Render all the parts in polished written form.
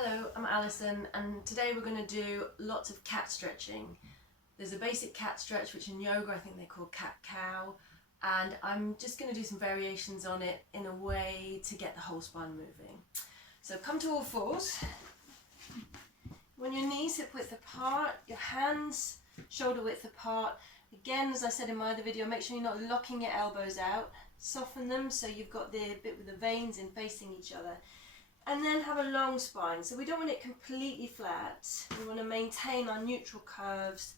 Hello, I'm Alison, and today we're going to do lots of cat stretching. There's a basic cat stretch, which in yoga I think they call cat-cow, and I'm just going to do some variations on it in a way to get the whole spine moving. So come to all fours. When your knees hip width apart, your hands shoulder width apart. Again, as I said in my other video, make sure you're not locking your elbows out. Soften them so you've got the bit with the veins in facing each other. And then have a long spine. So we don't want it completely flat. We want to maintain our neutral curves,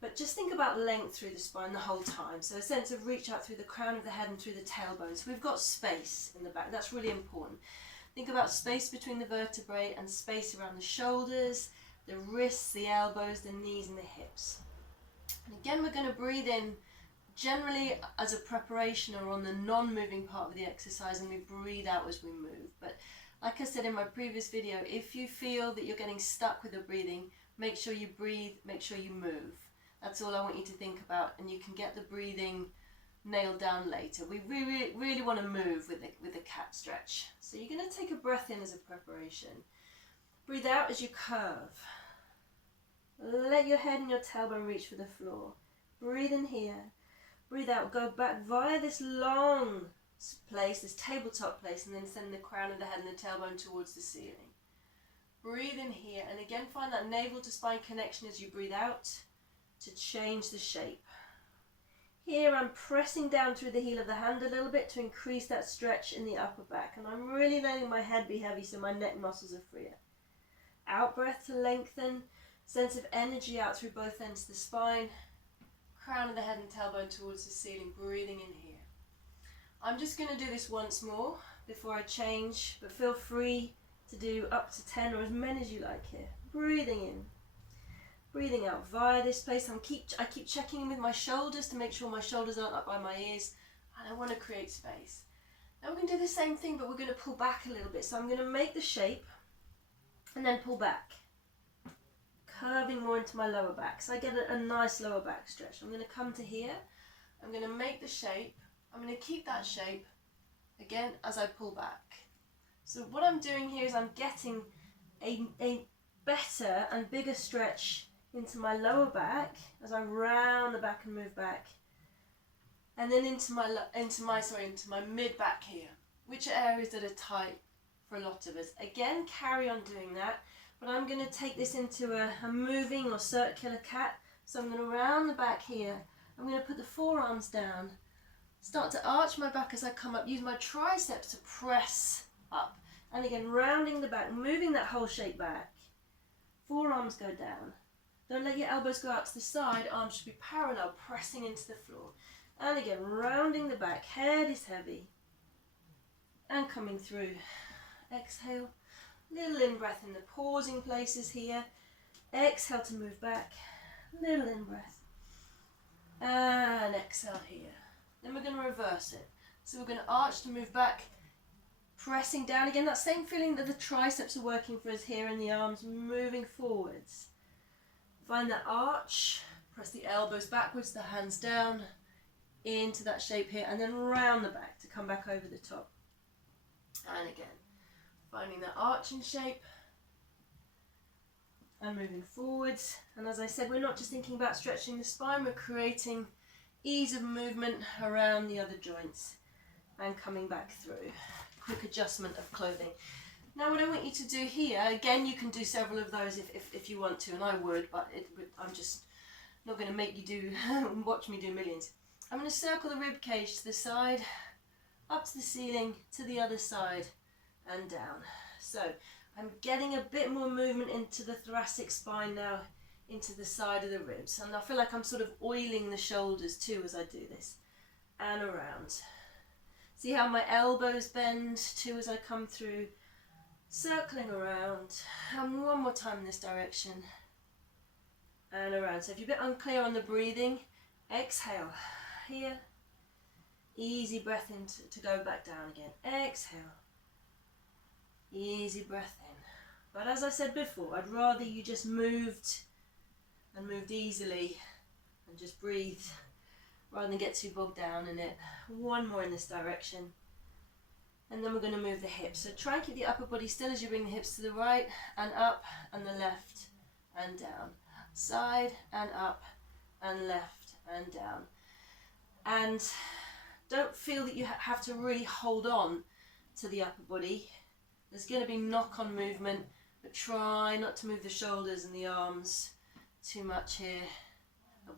but just think about length through the spine the whole time. So a sense of reach out through the crown of the head and through the tailbone. So we've got space in the back. That's really important. Think about space between the vertebrae and space around the shoulders, the wrists, the elbows, the knees and the hips. And again, we're going to breathe in generally as a preparation or on the non-moving part of the exercise, and we breathe out as we move. But like I said in my previous video, if you feel that you're getting stuck with the breathing, make sure you breathe, make sure you move. That's all I want you to think about, and you can get the breathing nailed down later. We really want to move with the cat stretch. So you're going to take a breath in as a preparation. Breathe out as you curve. Let your head and your tailbone reach for the floor. Breathe in here. Breathe out, go back via this long place, this tabletop place, and then send the crown of the head and the tailbone towards the ceiling. Breathe in here, and again find that navel to spine connection as you breathe out to change the shape. Here I'm pressing down through the heel of the hand a little bit to increase that stretch in the upper back, and I'm really letting my head be heavy so my neck muscles are freer. Out breath to lengthen, sense of energy out through both ends of the spine, crown of the head and tailbone towards the ceiling, breathing in here. I'm just going to do this once more before I change, but feel free to do up to 10 or as many as you like here. Breathing in, breathing out via this place. I keep checking in with my shoulders to make sure my shoulders aren't up by my ears, and I want to create space. Now we're going to do the same thing, but we're going to pull back a little bit. So I'm going to make the shape and then pull back, curving more into my lower back. So I get a nice lower back stretch. I'm going to come to here. I'm going to make the shape. I'm going to keep that shape again as I pull back. So what I'm doing here is I'm getting a better and bigger stretch into my lower back as I round the back and move back, and then into my mid back here, which are areas that are tight for a lot of us. Again, carry on doing that, but I'm going to take this into a moving or circular cat. So I'm going to round the back here. I'm going to put the forearms down. Start to arch my back as I come up, use my triceps to press up. And again, rounding the back, moving that whole shape back. Forearms go down. Don't let your elbows go out to the side, arms should be parallel, pressing into the floor. And again, rounding the back, head is heavy. And coming through. Exhale, little in-breath in the pausing places here. Exhale to move back, little in-breath. And exhale here. Then we're going to reverse it. So we're going to arch to move back, pressing down again. That same feeling that the triceps are working for us here in the arms, moving forwards. Find that arch, press the elbows backwards, the hands down, into that shape here, and then round the back to come back over the top. And again, finding that arch in shape, and moving forwards. And as I said, we're not just thinking about stretching the spine, we're creating ease of movement around the other joints and coming back through. Quick adjustment of clothing. Now what I want you to do here, again you can do several of those if you want to, and I would, but I'm just not going to make you do, watch me do millions. I'm going to circle the rib cage to the side, up to the ceiling, to the other side and down. So I'm getting a bit more movement into the thoracic spine now, into the side of the ribs, and I feel like I'm sort of oiling the shoulders too as I do this, and around. See how my elbows bend too as I come through, circling around, and one more time in this direction, and around. So if you're a bit unclear on the breathing, exhale here, easy breath in to go back down again, exhale, easy breath in. But as I said before, I'd rather you just moved easily and just breathe rather than get too bogged down in it. One more in this direction, And then we're going to move the hips. So try and keep the upper body still as you bring the hips to the right and up and the left and down. Side and up and left and down. And don't feel that you have to really hold on to the upper body. There's going to be knock-on movement, but try not to move the shoulders and the arms too much here.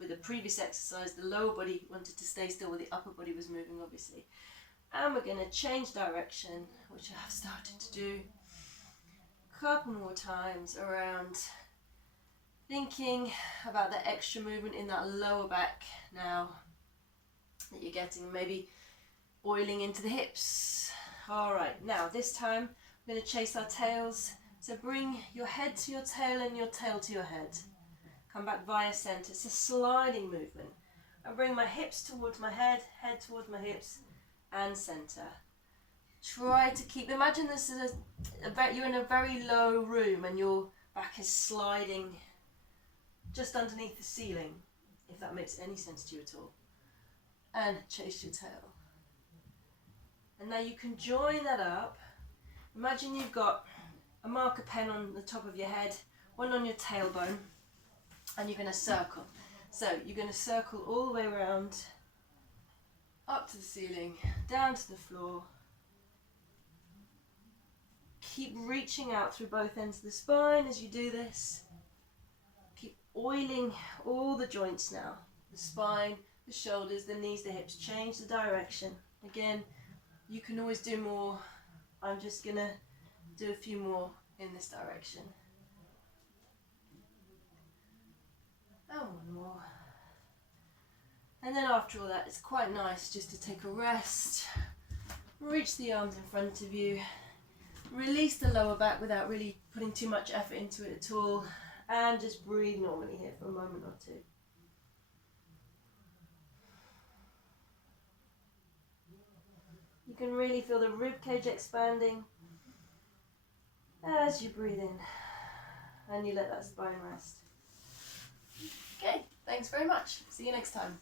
With the previous exercise, the lower body wanted to stay still while the upper body was moving, obviously. And we're going to change direction, which I have started to do a couple more times around, thinking about the extra movement in that lower back now that you're getting, maybe oiling into the hips. All right, now this time we're going to chase our tails. So bring your head to your tail and your tail to your head. Come back via center. It's a sliding movement. I bring my hips towards my head, head towards my hips, and center. Try to keep, imagine this is you're in a very low room and your back is sliding just underneath the ceiling, if that makes any sense to you at all. And chase your tail. And now you can join that up. Imagine you've got a marker pen on the top of your head, one on your tailbone, and you're going to circle. So you're going to circle all the way around, up to the ceiling, down to the floor. Keep reaching out through both ends of the spine as you do this. Keep oiling all the joints now. The spine, the shoulders, the knees, the hips. Change the direction. Again, you can always do more. I'm just going to do a few more in this direction. And one more. And then after all that, it's quite nice just to take a rest. Reach the arms in front of you. Release the lower back without really putting too much effort into it at all. And just breathe normally here for a moment or two. You can really feel the rib cage expanding as you breathe in. And you let that spine rest. Okay, thanks very much. See you next time.